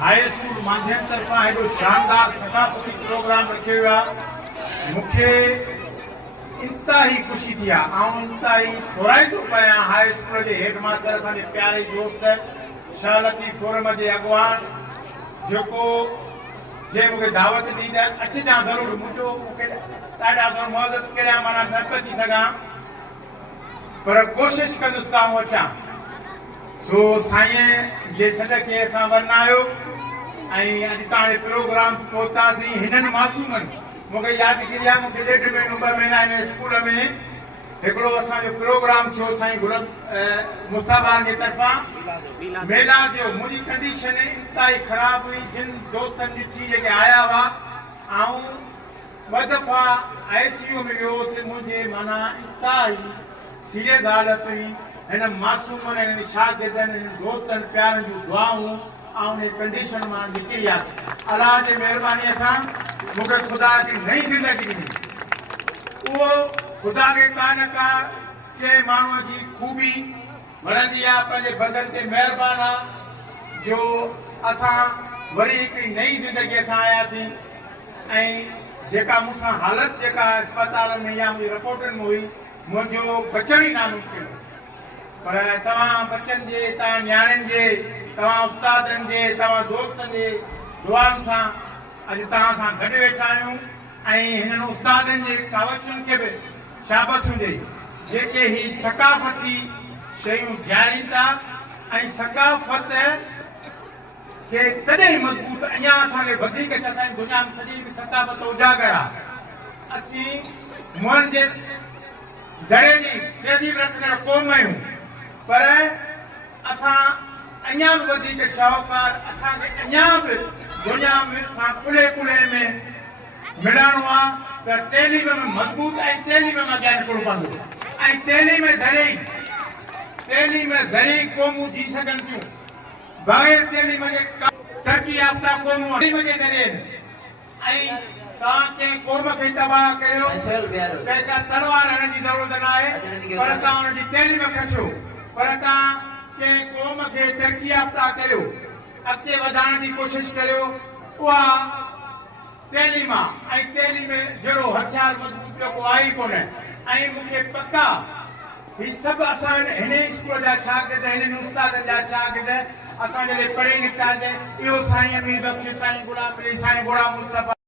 High school मांझन तरफा हेॾो शानदार सकाफ़ती प्रोग्राम रखियो वियो आहे। मूंखे इंतहाई ख़ुशी थी आहे। इंतहाई थोराई थो पयां हाई स्कूल जे हेड मास्टर असांजे प्यारे दोस्त शाह लतीफ़ फोरम जे अॻवान जेको जे मूंखे दावत ॾी त अचिजां ज़रूरु। मूंखे ॾाढा मौजत करिया माना न पहुची सघां, पर कोशिशि कंदुसि त आऊं अचां। सो साईं जे सॾ खे असां वरनायो ऐं अॼु तव्हांजे प्रोग्राम पहुतासीं। हिननि मासूमनि मूंखे यादि कई आहे, मूंखे 1.5 महीनो 2 महीना हिन स्कूल में हिकिड़ो असांजो प्रोग्राम थियो साईं गुलाम मुस्ताबान जे तरफ़ां मेला जो। मुंहिंजी कंडीशन इंतहाई ख़राबु हुई। जिन दोस्तनि ॾिठी जेके आया हुआ, ऐं 2 दफ़ा ICU में वियोसीं। मुंहिंजे माना इंतहाई सीरियस हालत हुई। हिन मासूमनि हिन शागिर्दनि हिन दोस्तनि प्यारनि जूं दुआऊं ऐं उन कंडीशन मां निकिरी वियासीं। अलाह जे महिरबानीअ सां मूंखे ख़ुदा जी नई ज़िंदगी ॾिनी। उहो ख़ुदा खे का न का कंहिं माण्हूअ जी ख़ूबी वणंदी आहे, पंहिंजे बदन ते महिरबान आहे जो असां वरी हिकिड़ी नई ज़िंदगीअ सां आयासीं। ऐं जेका मूंसां हालत जेका अस्पताल में या मुंहिंजी रिपोर्टनि में हुई, मुंहिंजो बचण ई नामुमकिन हो। पर तव्हां बचनि जे, तव्हां न्याणियुनि जे, तव्हां उस्तादनि जे, तव्हां दोस्तनि जे दुआनि सां अॼु तव्हां सां गॾु वेठा आहियूं। ऐं हिननि उस्तादनि जे कावचुनि खे बि शाबस हुजे जेके ही सकाफ़ती शयूं ॾियारीनि था। ऐं सकाफ़त खे तॾहिं मज़बूत अञा असांखे वधीक असांजी दुनिया में सॼी सकाफ़त उजागर आहे। असीं मुंहनि जे दड़े जी तहज़ीब रखंदड़ क़ौम आहियूं, पर असां अञा बि वधीक शाहूकार, असांखे अञा बि दुनिया में सां कुले कुले में मिलणो आहे। त तइलीम में मज़बूत ऐं तइलीम में अॻियां निकिरणो पवंदो। ऐं तइलीम ज़रिए क़ौमूं जी सघनि थियूं। बग़ैर तइलीम जे तरक़ी याफ़्ता क़ौमूं तइलीम जे ज़रिए ऐं तव्हां कंहिं क़ौम खे तबाह करियो चाहे का तलवार हणण जी ज़रूरत न आहे, पर तव्हां हुनजी तइलीम खसियो। पर तव्हां कंहिं क़ौम खे तरक़ी याफ़्ता करियो, अॻिते वधाइण जी कोशिशि करियो, उहा तइलीम आहे। ऐं तइलीम जहिड़ो हथियार मज़बूत ॿियो को आहे ई कोन। ऐं मूंखे पका ही सभु असां हिन स्कूल जा शागिर्द, हिननि उस्तादनि जा शागिर्द असां जॾहिं पढ़ी निकितासीं। इहो साईं अमीर बख़्श, साईं गुलाम अली, साईं गुलाम मुस्तफ़ा